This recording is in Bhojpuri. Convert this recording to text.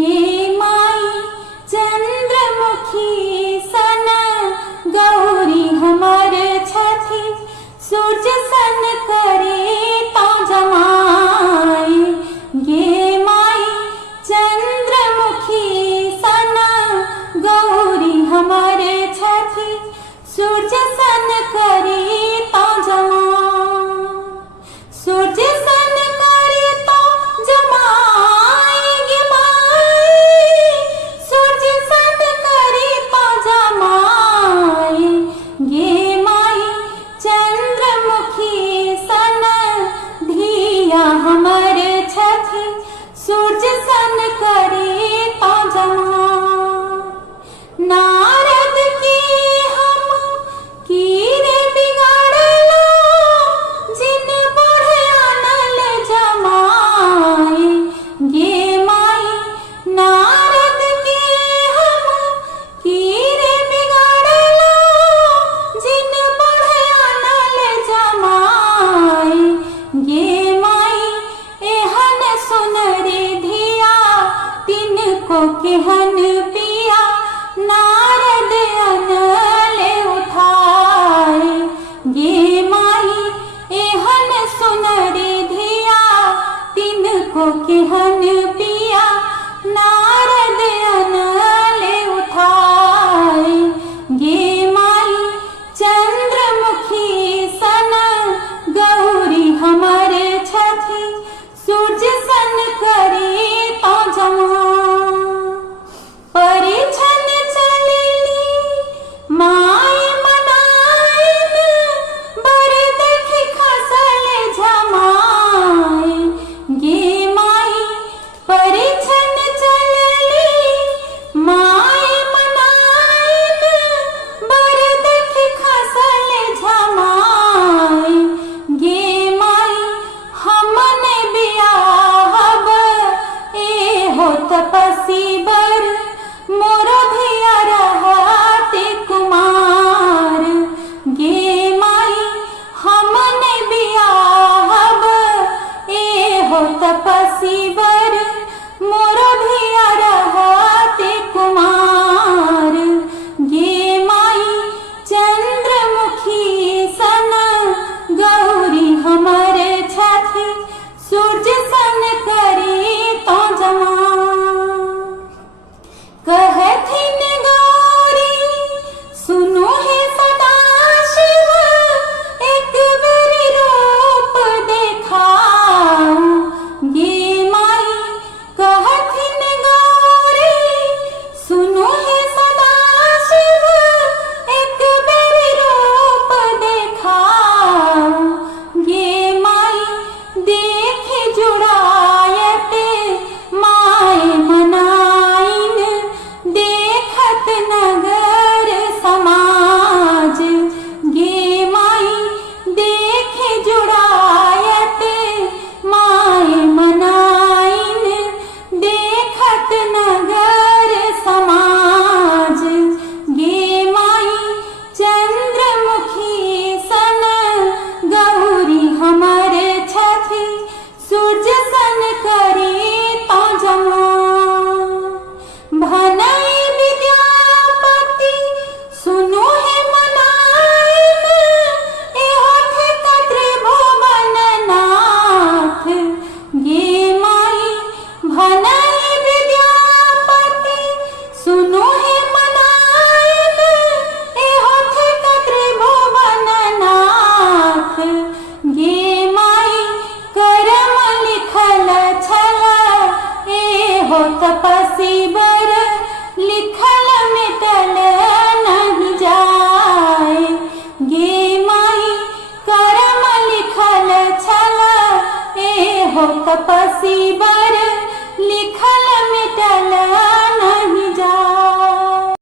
गे माई चंद्रमुखी सन गौरी हमर छथि सूर्य सन करे तो जमाई। गे माई चंद्रमुखी सन गौरी हमर छथि सूर्य सन करे तो जमाई। सूर्य सन करे तो जमाई गे माई सूर्य सन करे तो जमाई। गे माई चंद्रमुखी सन धिया हमर छथि सूर्य सन करे तो जमाई। नारद के हम कीरे बिगाड़लो जिन बढ़े आनल जमाई। गे माई नारद के हम कीरे बिगाड़लो जिन बढ़े आनल जमाई। गे माई एहन सुनरी धिया तिनको केहन पिया नारद अनले उठाए। गे माई एहन सुनरी धिया तिनको केहन पिया नारद अनले उठाए। गे माई चंद्रमुखी सन गौरी हमर छथि सूर्य सन करे तो जमाई। परिछन चलली माय मनाइन बर देखि खसल जमाई। गे माई परिछन चलली माय मनाइन बर देखि खसल जमाई। गे माई हमन बियाहब एहो तपसी बर मोर धिया रहते कुमार। गे माई हमन बियाहब एहो तपसी बर मोर धिया रहते कुमार। गे माई चंद्रमुखी सन गौरी हमर छथि सूर्य सन करे तो जमाई। कहथिन गौरी सुनु हे सदा शिव एक बेरी रूप देखाओ। गे माई कहथिन गौरी सुनु हे सदा शिव एक बेरी रूप देखाओ। गे माई देखे जुड़ायते माय मनाइन देखत नगर समाज। गे माई देखे जुड़ायते माय मनाइन देखत नगर समाज। गे माई चंद्रमुखी सन गौरी हमर छथि सूर्य सन करे तो जमाई। भनई विद्यापति सुनु हे मनाइन एहो ठेका त्रिभुवन नाथ। गे माई भनई विद्यापति सुनु हे मनाइन एहो ठेका त्रिभुवन नाथ। गे माई करम लिखल छल एहो तपसी बर लिखल मिटल नहीं जाए। गे माई करम लिखल छल एहो तपसी बर लिखल